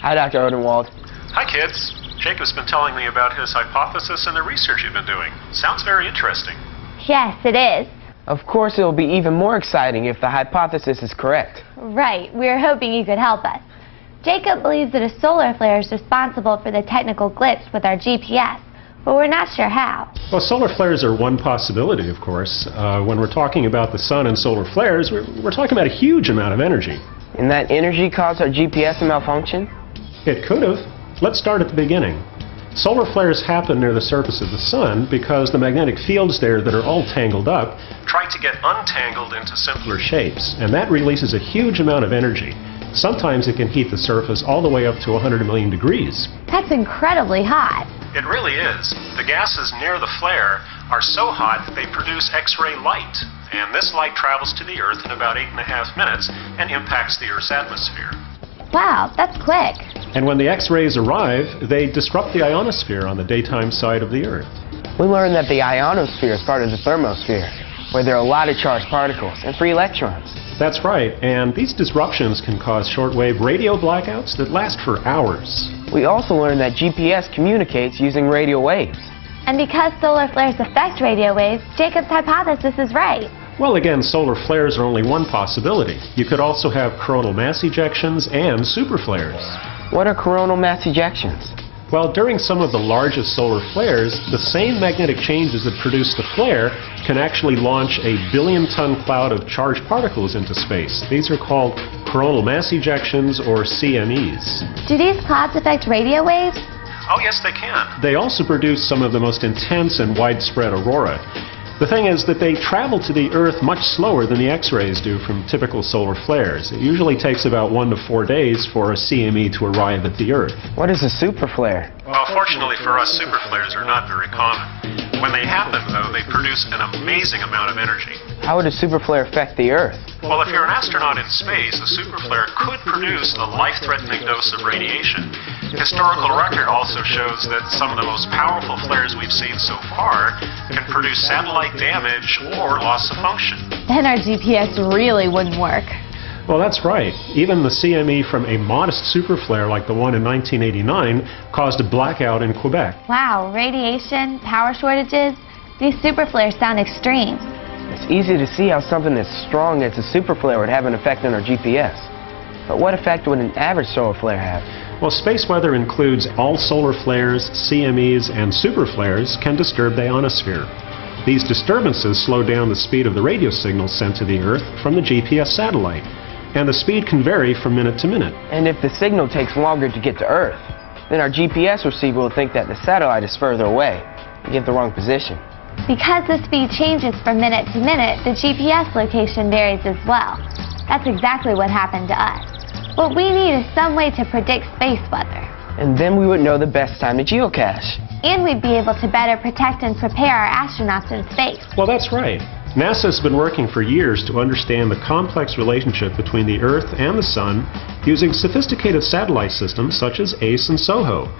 Hi, Dr. Odenwald. Hi, kids. Jacob's been telling me about his hypothesis and the research you've been doing. Sounds very interesting. Yes, it is. Of course, it'll be even more exciting if the hypothesis is correct. Right. We were hoping you could help us. Jacob believes that a solar flare is responsible for the technical glitch with our GPS, but we're not sure how. Well, solar flares are one possibility, of course. When we're talking about the sun and solar flares, we're talking about a huge amount of energy. And that energy caused our GPS to malfunction? It could have. Let's start at the beginning. Solar flares happen near the surface of the sun because the magnetic fields there that are all tangled up try to get untangled into simpler shapes, and that releases a huge amount of energy. Sometimes it can heat the surface all the way up to 100 million degrees. That's incredibly hot. It really is. The gases near the flare are so hot that they produce X-ray light, and this light travels to the Earth in about 8.5 minutes and impacts the Earth's atmosphere. Wow, that's quick. And when the X-rays arrive, they disrupt the ionosphere on the daytime side of the Earth. We learned that the ionosphere is part of the thermosphere, where there are a lot of charged particles and free electrons. That's right, and these disruptions can cause shortwave radio blackouts that last for hours. We also learned that GPS communicates using radio waves. And because solar flares affect radio waves, Jacob's hypothesis is right. Well, again, solar flares are only one possibility. You could also have coronal mass ejections and superflares. What are coronal mass ejections? Well, during some of the largest solar flares, the same magnetic changes that produce the flare can actually launch a billion-ton cloud of charged particles into space. These are called coronal mass ejections, or CMEs. Do these clouds affect radio waves? Oh, yes, they can. They also produce some of the most intense and widespread aurora. The thing is that they travel to the Earth much slower than the X-rays do from typical solar flares. It usually takes about 1 to 4 days for a CME to arrive at the Earth. What is a superflare? Well, fortunately for us, superflares are not very common. When they happen, though, they produce an amazing amount of energy. How would a superflare affect the Earth? Well, if you're an astronaut in space, a superflare could produce a life-threatening dose of radiation. Historical record also shows that some of the most powerful flares we've seen so far can produce satellite damage or loss of function. Then our GPS really wouldn't work. Well, that's right. Even the CME from a modest superflare like the one in 1989 caused a blackout in Quebec. Wow, radiation, power shortages, these superflares sound extreme. It's easy to see how something as strong as a superflare would have an effect on our GPS. But what effect would an average solar flare have? Well, space weather includes all solar flares, CMEs, and superflares can disturb the ionosphere. These disturbances slow down the speed of the radio signals sent to the Earth from the GPS satellite, and the speed can vary from minute to minute. And if the signal takes longer to get to Earth, then our GPS receiver will think that the satellite is further away and give the wrong position. Because the speed changes from minute to minute, the GPS location varies as well. That's exactly what happened to us. What we need is some way to predict space weather. And then we would know the best time to geocache. And we'd be able to better protect and prepare our astronauts in space. Well, that's right. NASA's been working for years to understand the complex relationship between the Earth and the Sun using sophisticated satellite systems such as ACE and SOHO.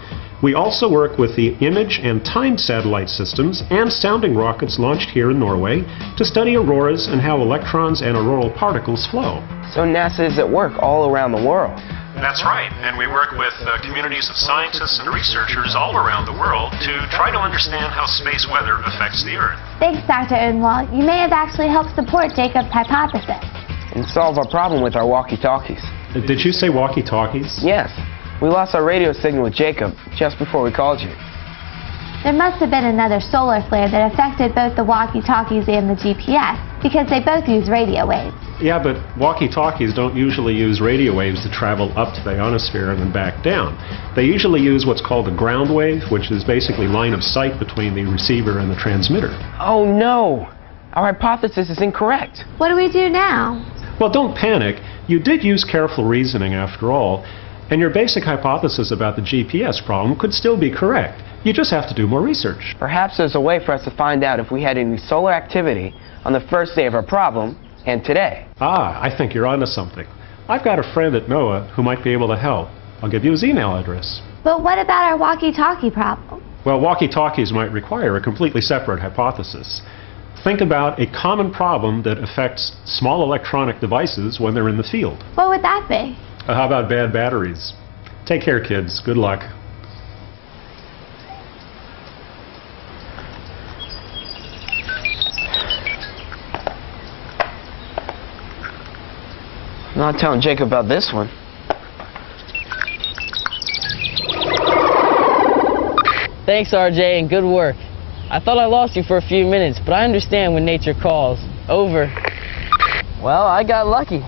We also work with the image and timed satellite systems and sounding rockets launched here in Norway to study auroras and how electrons and auroral particles flow. So NASA is at work all around the world. That's right, and we work with communities of scientists and researchers all around the world to try to understand how space weather affects the Earth. Thanks, Dr. Odenwald. You may have actually helped support Jacob's hypothesis. And solve our problem with our walkie-talkies. Did you say walkie-talkies? Yes. We lost our radio signal with Jacob just before we called you. There must have been another solar flare that affected both the walkie-talkies and the GPS, because they both use radio waves. Yeah, but walkie-talkies don't usually use radio waves to travel up to the ionosphere and then back down. They usually use what's called a ground wave, which is basically line of sight between the receiver and the transmitter. Oh no! Our hypothesis is incorrect. What do we do now? Well, don't panic. You did use careful reasoning after all, and your basic hypothesis about the GPS problem could still be correct. You just have to do more research. Perhaps there's a way for us to find out if we had any solar activity on the first day of our problem and today. Ah, I think you're onto something. I've got a friend at NOAA who might be able to help. I'll give you his email address. But what about our walkie-talkie problem? Well, walkie-talkies might require a completely separate hypothesis. Think about a common problem that affects small electronic devices when they're in the field. What would that be? How about bad batteries? Take care, kids. Good luck. I'm not telling Jacob about this one. Thanks, RJ, and good work. I thought I lost you for a few minutes, but I understand when nature calls. Over. Well, I got lucky.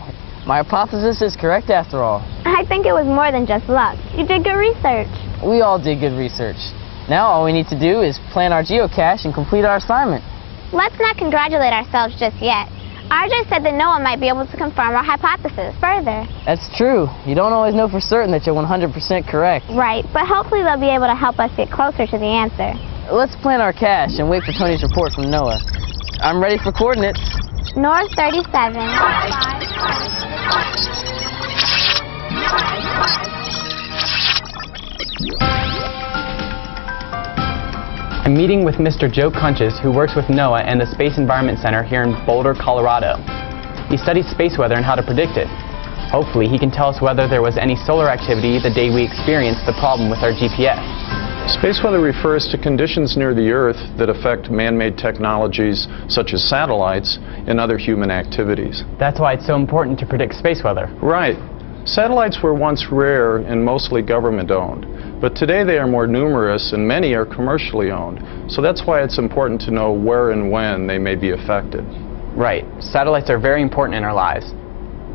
My hypothesis is correct after all. I think it was more than just luck. You did good research. We all did good research. Now all we need to do is plan our geocache and complete our assignment. Let's not congratulate ourselves just yet. RJ said that no one might be able to confirm our hypothesis further. That's true. You don't always know for certain that you're 100% correct. Right, but hopefully they'll be able to help us get closer to the answer. Let's plan our cache and wait for Tony's report from NOAA. I'm ready for coordinates. North 37. I'm meeting with Mr. Joe Kunches, who works with NOAA and the Space Environment Center here in Boulder, Colorado. He studies space weather and how to predict it. Hopefully, he can tell us whether there was any solar activity the day we experienced the problem with our GPS. Space weather refers to conditions near the Earth that affect man-made technologies such as satellites and other human activities. That's why it's so important to predict space weather. Right. Satellites were once rare and mostly government-owned, but today they are more numerous and many are commercially owned. So that's why it's important to know where and when they may be affected. Right. Satellites are very important in our lives,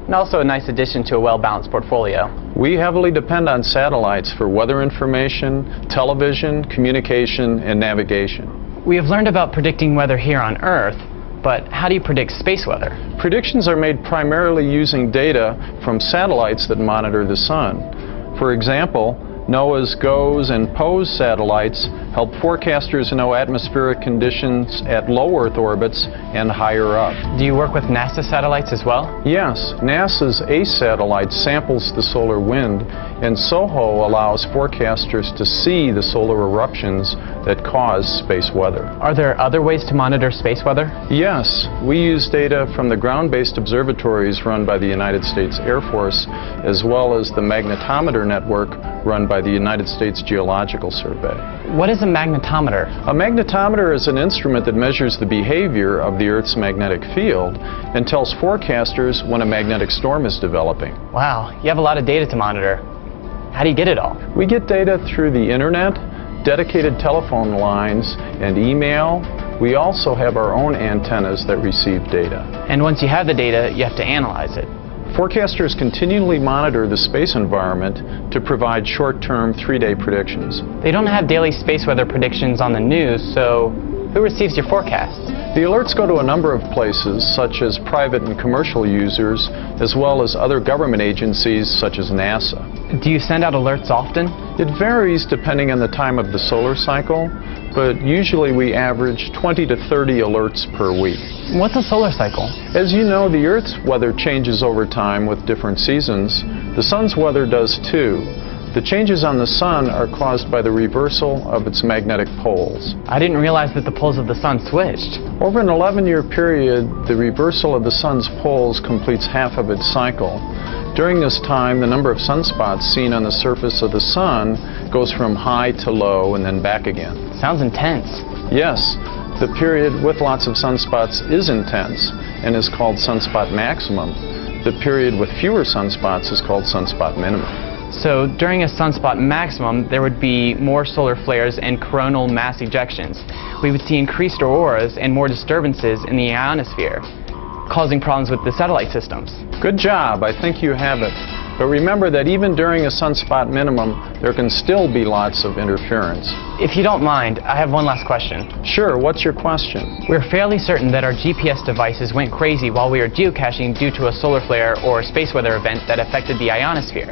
and also a nice addition to a well-balanced portfolio. We heavily depend on satellites for weather information, television, communication, and navigation. We have learned about predicting weather here on Earth, but how do you predict space weather? Predictions are made primarily using data from satellites that monitor the sun. For example, NOAA's GOES and POES satellites help forecasters know atmospheric conditions at low Earth orbits and higher up. Do you work with NASA satellites as well? Yes. NASA's ACE satellite samples the solar wind, and SOHO allows forecasters to see the solar eruptions that cause space weather. Are there other ways to monitor space weather? Yes. We use data from the ground-based observatories run by the United States Air Force, as well as the magnetometer network run by the United States Geological Survey. What is a magnetometer? A magnetometer is an instrument that measures the behavior of the Earth's magnetic field and tells forecasters when a magnetic storm is developing. Wow, you have a lot of data to monitor. How do you get it all? We get data through the internet, dedicated telephone lines, and email. We also have our own antennas that receive data. And once you have the data, you have to analyze it. Forecasters continually monitor the space environment to provide short-term 3-day predictions. They don't have daily space weather predictions on the news, so who receives your forecasts? The alerts go to a number of places, such as private and commercial users, as well as other government agencies, such as NASA. Do you send out alerts often? It varies depending on the time of the solar cycle, but usually we average 20 to 30 alerts per week. What's a solar cycle? As you know, the Earth's weather changes over time with different seasons. The Sun's weather does too. The changes on the Sun are caused by the reversal of its magnetic poles. I didn't realize that the poles of the Sun switched. Over an 11-year period, the reversal of the Sun's poles completes half of its cycle. During this time, the number of sunspots seen on the surface of the Sun goes from high to low and then back again. Sounds intense. Yes. The period with lots of sunspots is intense and is called sunspot maximum. The period with fewer sunspots is called sunspot minimum. So during a sunspot maximum, there would be more solar flares and coronal mass ejections. We would see increased auroras and more disturbances in the ionosphere, causing problems with the satellite systems. Good job. I think you have it. But remember that even during a sunspot minimum, there can still be lots of interference. If you don't mind, I have one last question. Sure, what's your question? We're fairly certain that our GPS devices went crazy while we were geocaching due to a solar flare or space weather event that affected the ionosphere.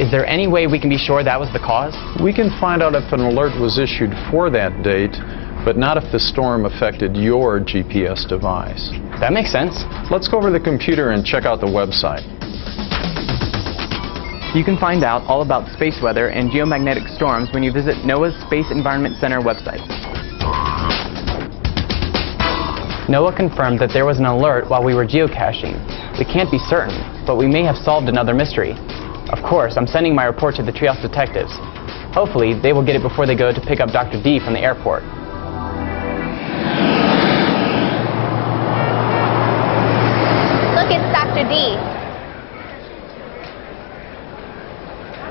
Is there any way we can be sure that was the cause? We can find out if an alert was issued for that date, but not if the storm affected your GPS device. That makes sense. Let's go over to the computer and check out the website. You can find out all about space weather and geomagnetic storms when you visit NOAA's Space Environment Center website. NOAA confirmed that there was an alert while we were geocaching. We can't be certain, but we may have solved another mystery. Of course, I'm sending my report to the treehouse detectives. Hopefully, they will get it before they go to pick up Dr. D from the airport. Look, it's Dr. D.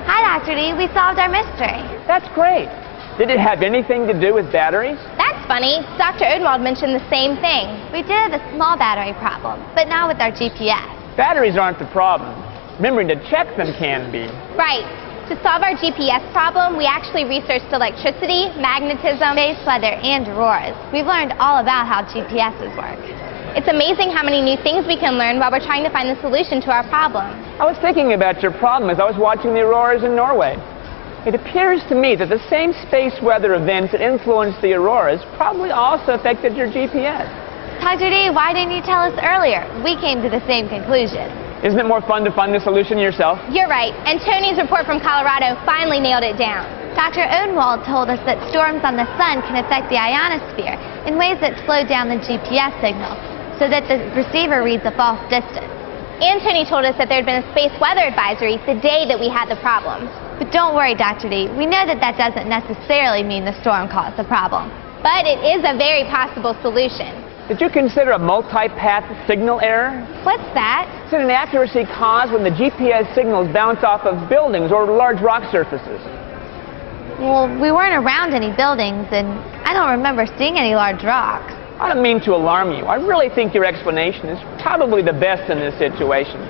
Hi, Dr. D. We solved our mystery. That's great. Did it have anything to do with batteries? That's funny. Dr. Odenwald mentioned the same thing. We did have a small battery problem, but not with our GPS. Batteries aren't the problem. Remembering to check them can be. Right. To solve our GPS problem, we actually researched electricity, magnetism, space weather, and auroras. We've learned all about how GPSs work. It's amazing how many new things we can learn while we're trying to find the solution to our problem. I was thinking about your problem as I was watching the auroras in Norway. It appears to me that the same space weather events that influenced the auroras probably also affected your GPS. Dr. D, why didn't you tell us earlier? We came to the same conclusion. Isn't it more fun to find the solution yourself? You're right, and Tony's report from Colorado finally nailed it down. Dr. Odenwald told us that storms on the sun can affect the ionosphere in ways that slow down the GPS signal, so that the receiver reads a false distance. And Tony told us that there had been a space weather advisory the day that we had the problem. But don't worry, Dr. D. We know that that doesn't necessarily mean the storm caused the problem. But it is a very possible solution. Did you consider a multi-path signal error? What's that? It's an inaccuracy caused when the GPS signals bounce off of buildings or large rock surfaces. Well, we weren't around any buildings, and I don't remember seeing any large rocks. I don't mean to alarm you. I really think your explanation is probably the best in this situation.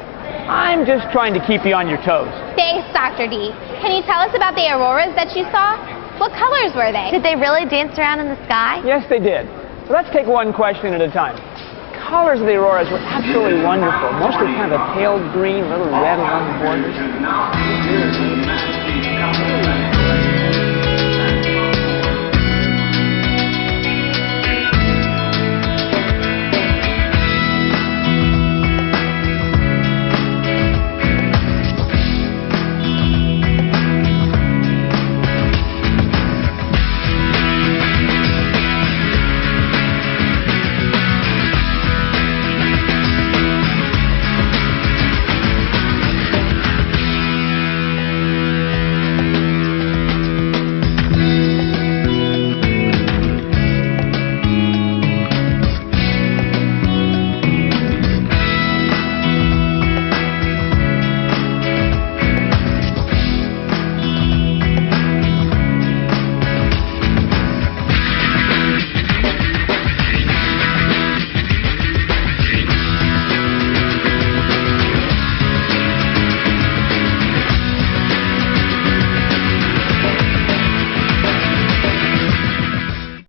I'm just trying to keep you on your toes. Thanks, Dr. D. Can you tell us about the auroras that you saw? What colors were they? Did they really dance around in the sky? Yes, they did. So let's take one question at a time. The colors of the auroras were absolutely wonderful. Mostly kind of a pale green, little red along the borders.